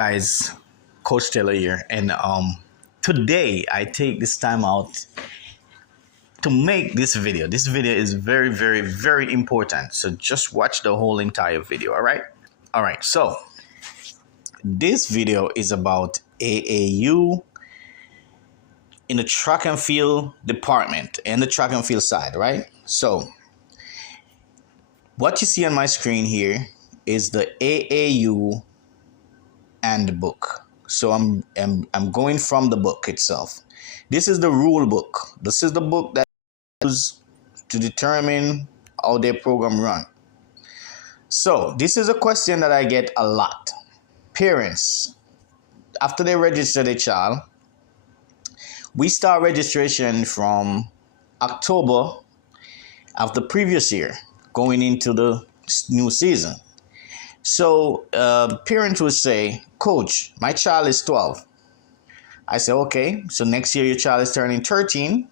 Guys, Coach Taylor here, and today I take this time out to make this video. This video is very, very, very important. So just watch the whole entire video. All right. So this video is about AAU in the track and field department and the track and field side, right? So what you see on my screen here is the AAU handbook. So I'm going from the book itself. This is the rule book. This is the book that is to determine how their program run. So this is a question that I get a lot. Parents, after they register their child, we start registration from October of the previous year, going into the new season. So parents would say, Coach, my child is 12. I say, okay, so next year your child is turning 13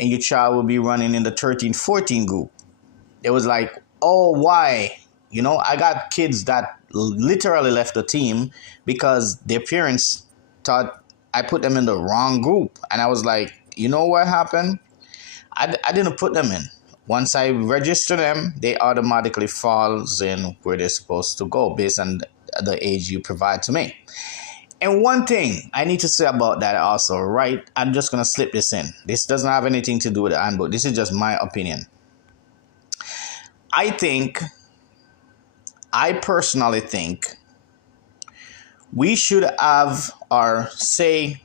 and your child will be running in the 13-14 group. It was like, oh, why? You know, I got kids that literally left the team because their parents thought I put them in the wrong group. And I was like, you know what happened? I didn't put them in. Once I register them, they automatically falls in where they're supposed to go based on the age you provide to me. And one thing I need to say about that also, right? I'm just going to slip this in. This doesn't have anything to do with the handbook. This is just my opinion. I personally think we should have our say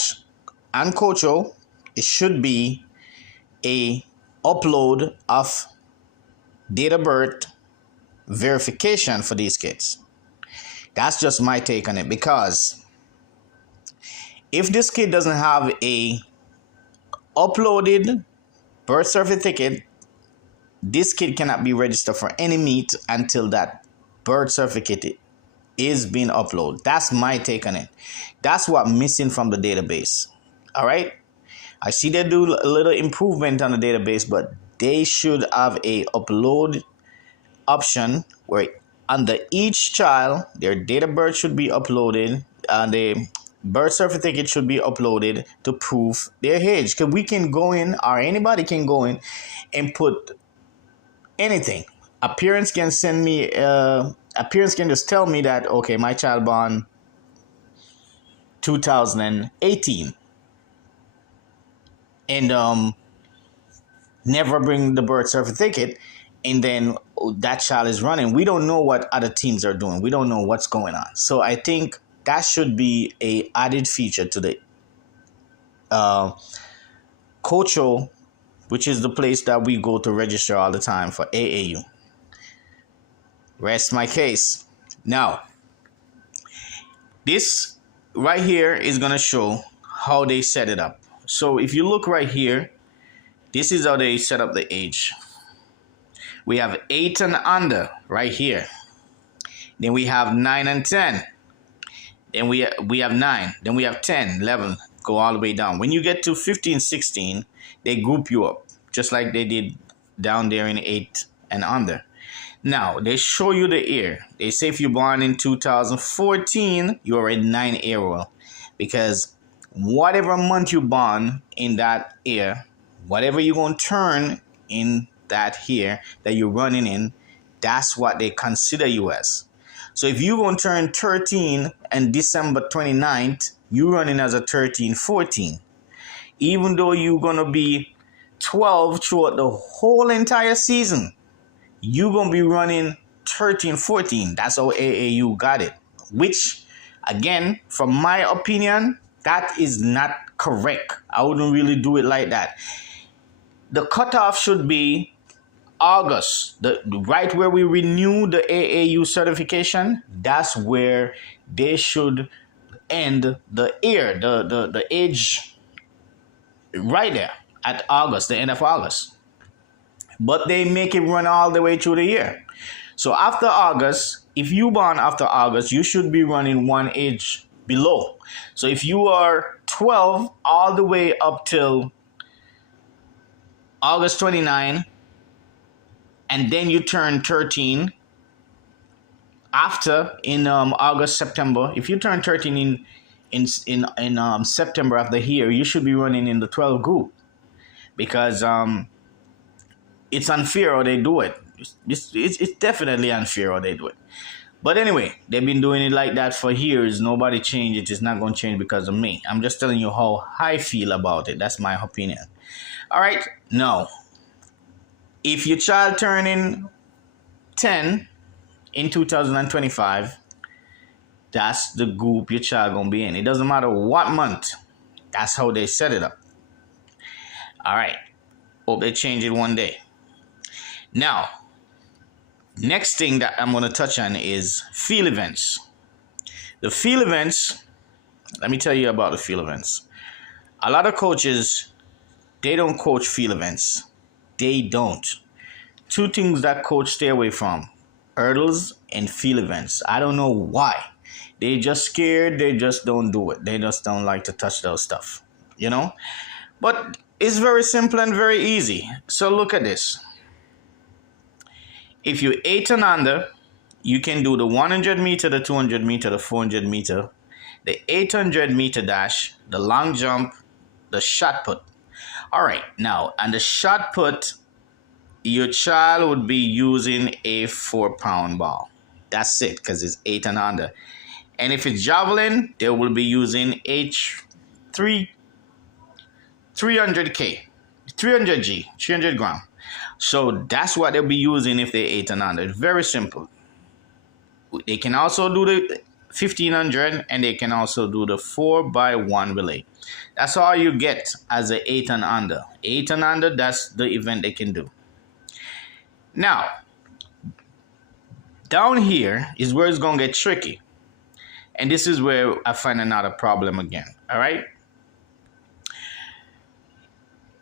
/ and Coach O, it should be a upload of date of birth verification for these kids. That's just my take on it, because if this kid doesn't have a uploaded birth certificate, this kid cannot be registered for any meet until that birth certificate is being uploaded. That's my take on it. That's what missing from the database. All right. I see they do a little improvement on the database, but they should have a upload option where under each child, their date of birth should be uploaded and the birth certificate should be uploaded to prove their age. Because we can go in, or anybody can go in and put anything. A parent can send me, a parent can just tell me that, okay, my child born 2018. And never bring the birth certificate, and then that child is running. We don't know what other teams are doing. We don't know what's going on. So I think that should be a added feature to the Coach O, which is the place that we go to register all the time for AAU. Rest my case. Now, this right here is going to show how they set it up. So if you look right here, this is how they set up the age. We have 8 and under right here. Then we have 9 and 10. Then we have 9. Then we have 10, 11, go all the way down. When you get to 15, 16, they group you up, just like they did down there in 8 and under. Now, they show you the year. They say if you're born in 2014, you're a 9-year-old, because whatever month you born in that year, whatever you're going to turn in that year that you're running in, that's what they consider you as. So if you're going to turn 13 and December 29th, you're running as a 13-14. Even though you're going to be 12 throughout the whole entire season, you're going to be running 13-14. That's how AAU got it. Which, again, from my opinion, that is not correct. I wouldn't really do it like that. The cutoff should be August, right where we renew the AAU certification. That's where they should end the year, the age, right there at August, the end of August. But they make it run all the way through the year. So after August, if you born after August, you should be running one age below. So if you are 12 all the way up till August 29, and then you turn 13, after in August, September, if you turn 13 in September of the year, you should be running in the 12 group because it's unfair how they do it. It's definitely unfair how they do it. But anyway, they've been doing it like that for years. Nobody changed it. It's not going to change because of me. I'm just telling you how I feel about it. That's my opinion. All right. Now, if your child turning 10 in 2025, that's the group your child going to be in. It doesn't matter what month. That's how they set it up. All right. Hope they change it one day. Now, next thing that I'm going to touch on is field events. The field events, let me tell you about the field events. A lot of coaches, they don't coach field events. They don't. Two things that coach stay away from: hurdles and field events. I don't know why. They just scared. They just don't do it. They just don't like to touch those stuff, you know? But it's very simple and very easy. So look at this. If you're 8 and under, you can do the 100 meter, the 200 meter, the 400 meter, the 800 meter dash, the long jump, the shot put. All right, now, on the shot put, your child would be using a 4-pound ball. That's it, because it's 8 and under. And if it's javelin, they will be using H3 300G, 300 gram. So that's what they'll be using if they're 8 and under. It's very simple. They can also do the 1500 and they can also do the 4x1 relay. That's all you get as a 8 and under. 8 and under, that's the event they can do. Now, down here is where it's going to get tricky. And this is where I find another problem again. All right?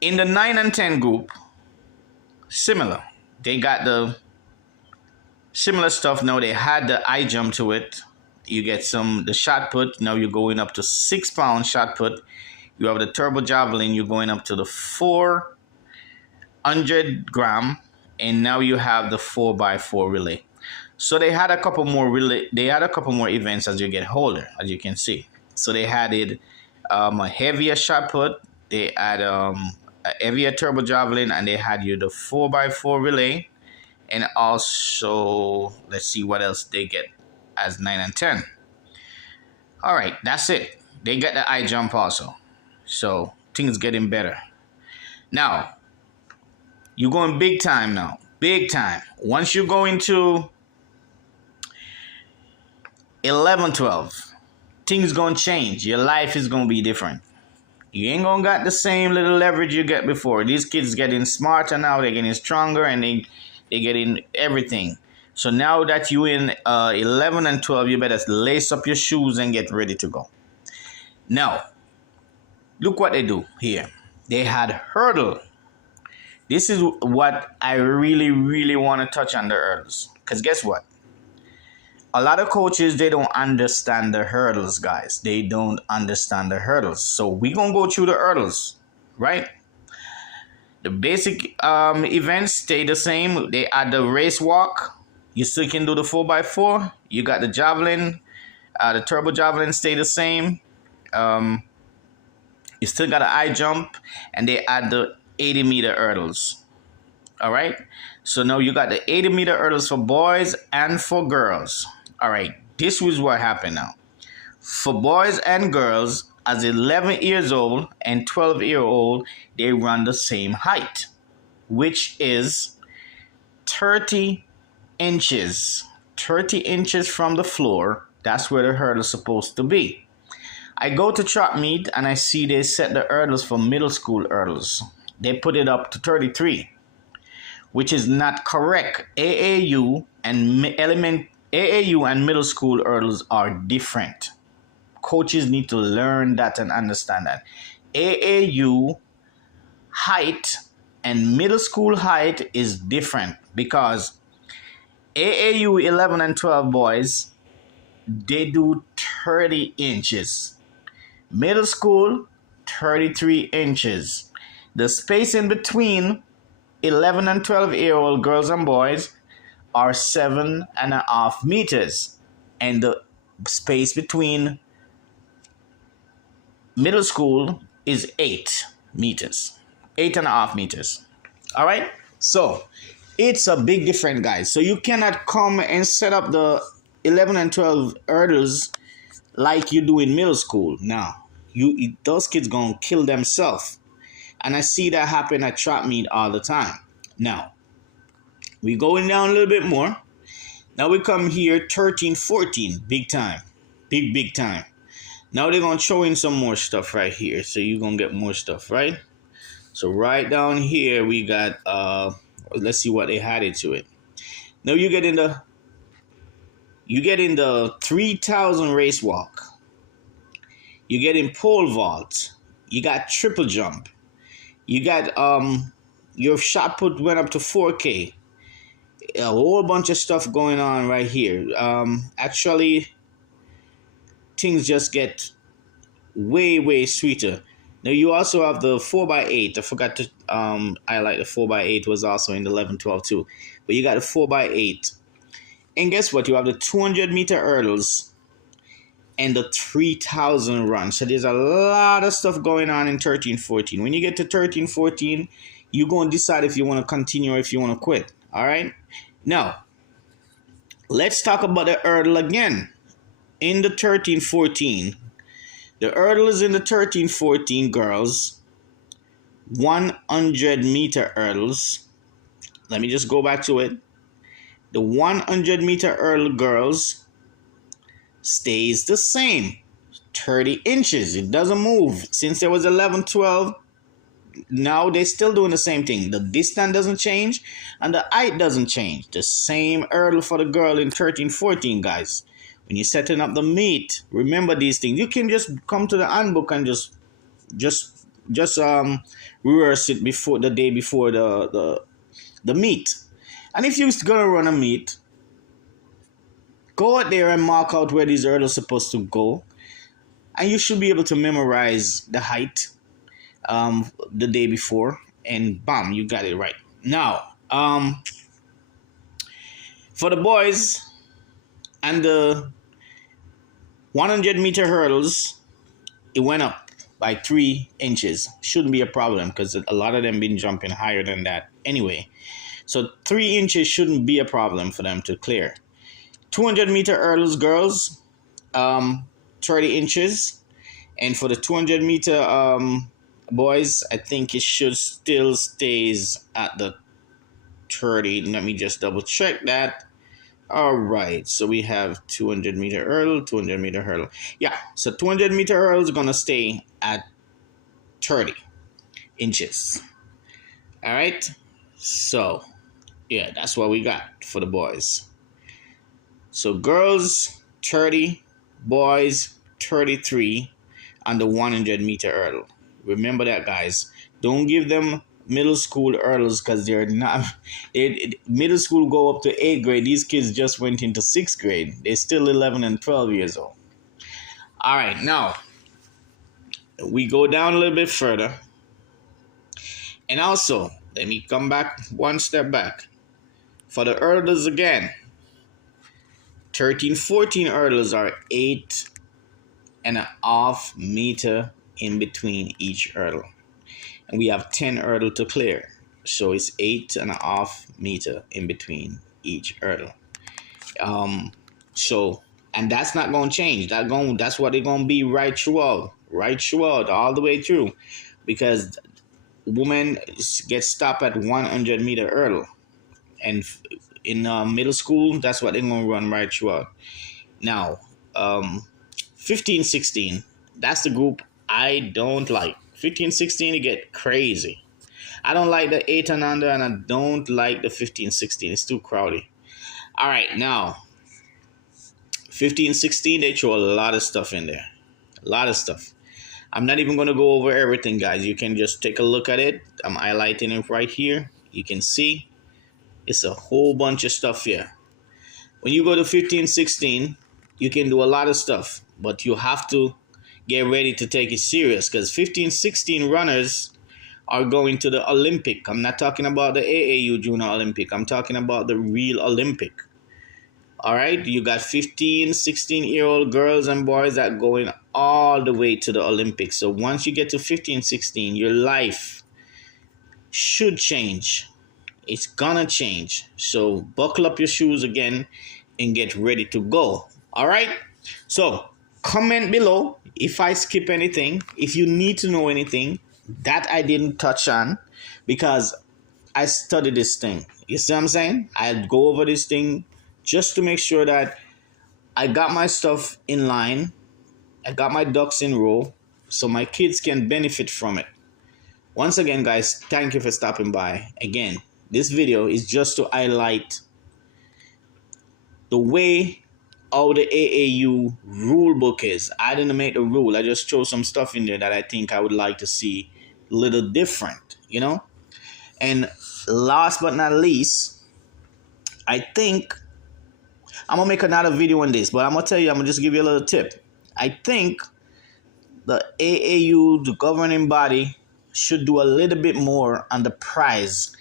In the 9 and 10 group, similar. They got the similar stuff. Now they had the high jump to it. You get the shot put. Now you're going up to 6-pound shot put. You have the turbo javelin. You're going up to the 400 gram. And now you have the 4x4 relay. So they had a couple more events as you get older, as you can see. So they had a heavier shot put. They had a heavier turbo javelin, and they had the 4x4 relay, and also let's see what else they get as 9 and 10. All right, that's it. They get the high jump also, so things getting better. Now you're going big time now, big time. Once you go into 11, 12, things gonna change. Your life is gonna be different. You ain't gonna got the same little leverage you get before. These kids getting smarter now. They're getting stronger, and they getting everything. So now that you in 11 and 12, you better lace up your shoes and get ready to go. Now, look what they do here. They had hurdle. This is what I really, really want to touch on, the hurdles. Because guess what? A lot of coaches, they don't understand the hurdles, guys. They don't understand the hurdles. So we're going to go through the hurdles, right? The basic events stay the same. They add the race walk. You still can do the 4x4. You got the javelin. The turbo javelin stay the same. You still got a high jump. And they add the 80-meter hurdles. All right? So now you got the 80-meter hurdles for boys and for girls. All right, this was what happened now. For boys and girls, as 11 years old and 12-year-old, they run the same height, which is 30 inches. 30 inches from the floor, that's where the hurdle is supposed to be. I go to track meet and I see they set the hurdles for middle school hurdles. They put it up to 33, which is not correct. AAU and middle school hurdles are different. Coaches need to learn that and understand that. AAU height and middle school height is different, because AAU 11 and 12 boys, they do 30 inches. Middle school, 33 inches. The space in between 11 and 12-year-old girls and boys are 7.5 meters, and the space between middle school is 8 meters, 8.5 meters. All right, so it's a big difference, guys. So you cannot come and set up the 11 and 12 hurdles like you do in middle school. Now, those kids gonna kill themselves, and I see that happen at track meet all the time. Now, we going down a little bit more. Now we come here 13, 14, big time, big time. Now they're gonna show in some more stuff right here, so you're gonna get more stuff, right? So right down here we got let's see what they added to it. Now you get in the 3,000 race walk. You get in pole vault. You got triple jump. You got your shot put went up to 4K. A whole bunch of stuff going on right here. Actually, things just get way sweeter. Now you also have the 4x8. I forgot to highlight the 4x8 was also in the 11, 12 too. But you got the 4x8. And guess what? You have the 200-meter hurdles and the 3,000 run. So there's a lot of stuff going on in 13, 14. When you get to 13, 14, you're going to decide if you want to continue or if you want to quit. All right? Now, let's talk about the hurdle again. In the 13, 14, the hurdle is in the 13, 14, girls. 100-meter hurdles. Let me just go back to it. The 100-meter hurdle, girls, stays the same. 30 inches. It doesn't move. Since there was 11, 12, now they're still doing the same thing. The distance doesn't change and the height doesn't change. The same hurdle for the girl in 13, 14, guys. When you're setting up the meet, remember these things. You can just come to the handbook and just rehearse it before the day before the meet. And if you're gonna run a meet, go out there and mark out where these hurdles are supposed to go, and you should be able to memorize the height the day before, and bam, you got it right. Now, for the boys and the 100-meter hurdles, it went up by 3 inches. Shouldn't be a problem because a lot of them been jumping higher than that anyway. So 3 inches shouldn't be a problem for them to clear. 200-meter hurdles, girls, 30 inches. And for the 200-meter boys, I think it should still stays at the 30. Let me just double check that. All right, so we have 200-meter hurdle, 200-meter hurdle. Yeah, so 200-meter hurdle is going to stay at 30 inches. All right, so yeah, that's what we got for the boys. So girls, 30, boys, 33 on the 100-meter hurdle. Remember that, guys. Don't give them middle school hurdles because they're not. Middle school go up to 8th grade. These kids just went into 6th grade. They're still 11 and 12 years old. All right, now we go down a little bit further. And also, let me come back one step back. For the hurdles again, 13, 14 hurdles are 8.5 meters in between each hurdle. And we have 10 hurdles to clear. So it's 8.5 meters in between each hurdle. And that's not going to change. That's what they're going to be right throughout, all the way through. Because women get stopped at 100-meter hurdle. And in middle school, that's what they're going to run right throughout. Now, 15, 16, that's the group I don't like. 15, 16, it get crazy. I don't like the 8 and under, and I don't like the 15, 16. It's too crowded. All right, now, 15, 16, they throw a lot of stuff in there. A lot of stuff. I'm not even going to go over everything, guys. You can just take a look at it. I'm highlighting it right here. You can see it's a whole bunch of stuff here. When you go to 15, 16, you can do a lot of stuff, but you have to get ready to take it serious because 15, 16 runners are going to the Olympic. I'm not talking about the AAU Junior Olympic. I'm talking about the real Olympic. All right, you got 15, 16-year-old girls and boys that going all the way to the Olympics. So once you get to 15, 16, your life should change. It's gonna change. So buckle up your shoes again and get ready to go. All right. So comment below if I skip anything, if you need to know anything that I didn't touch on, because I study this thing. You see what I'm saying? I go over this thing just to make sure that I got my stuff in line. I got my ducks in row so my kids can benefit from it. Once again, guys, thank you for stopping by. Again, this video is just to highlight the way how the AAU rule book is. I didn't make the rule. I just chose some stuff in there that I think I would like to see a little different, you know? And last but not least, I think I'm going to make another video on this, but I'm going to tell you, I'm going to just give you a little tip. I think the AAU, the governing body, should do a little bit more on the prize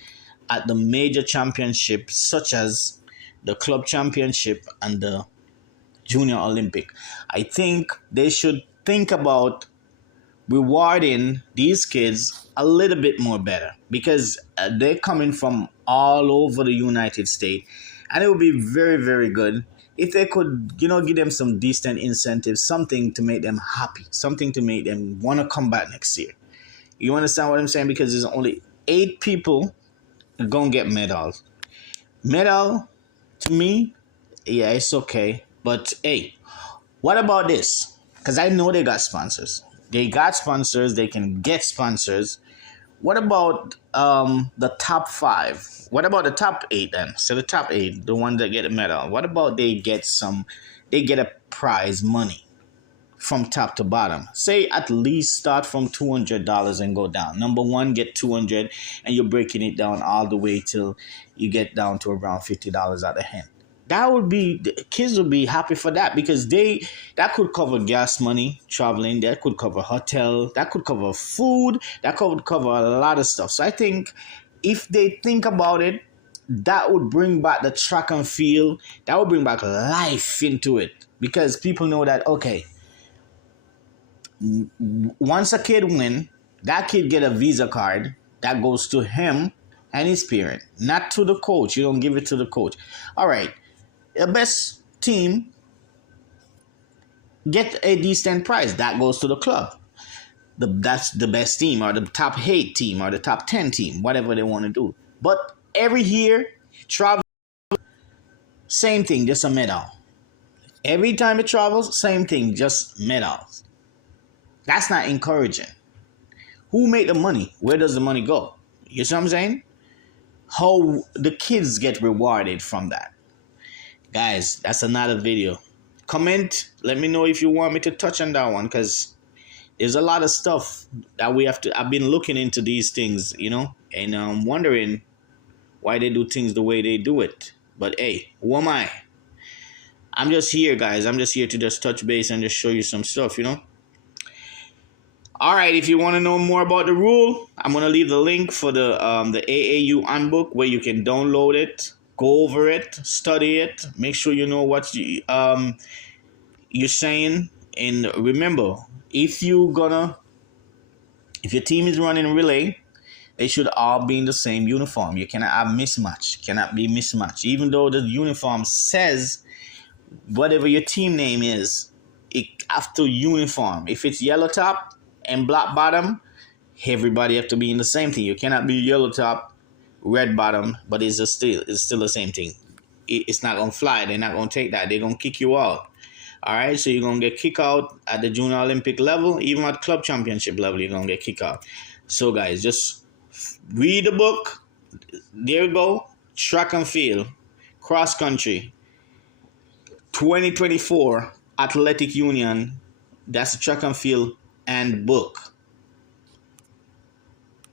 at the major championships, such as the club championship and the junior Olympic. I think they should think about rewarding these kids a little bit more better, because they're coming from all over the United States, and it would be very, very good if they could, you know, give them some decent incentives, something to make them happy, something to make them want to come back next year. You understand what I'm saying? Because there's only 8 people gonna get medals. Medal, to me, yeah, it's okay. But hey, what about this? Because I know they got sponsors. They got sponsors. They can get sponsors. What about the top 5? What about the top 8 then? So the top 8, the ones that get a medal. What about they get a prize money from top to bottom? Say at least start from $200 and go down. Number 1 get 200, and you're breaking it down all the way till you get down to around $50 at the end. That would be, the kids would be happy for that, because that could cover gas money, traveling, that could cover hotel, that could cover food, that could cover a lot of stuff. So I think if they think about it, that would bring back the track and field, that would bring back life into it, because people know that, okay, once a kid win, that kid get a Visa card that goes to him and his parent, not to the coach. You don't give it to the coach. All right, the best team get a decent prize that goes to the club. That's the best team, or the top 8 team, or the top 10 team, whatever they want to do. But every year, travel, same thing, just a medal. Every time it travels, same thing, just medals. That's not encouraging. Who made the money? Where does the money go? You see what I'm saying? How the kids get rewarded from that. Guys, that's another video. Comment, let me know if you want me to touch on that one, because there's a lot of stuff that we have to, I've been looking into these things, you know, and I'm wondering why they do things the way they do it. But hey, who am I? I'm just here, guys. I'm just here to just touch base and just show you some stuff, you know. All right, if you want to know more about the rule, I'm going to leave the link for the AAU handbook where you can download it, go over it, study it, make sure you know what you're saying. And remember, if your team is running relay, they should all be in the same uniform. You cannot have mismatch, cannot be mismatch. Even though the uniform says whatever your team name is, it have to uniform. If it's yellow top and black bottom, everybody have to be in the same thing. You cannot be yellow top, red bottom, but it's still the same thing. It's not gonna fly. They're not gonna take that. They're gonna kick you out. All right, so you're gonna get kicked out at the junior Olympic level, even at club championship level. You're gonna get kicked out. So guys, just read the book. There you go. Track and field, cross country, 2024 Athletic Union. That's the track and field and book.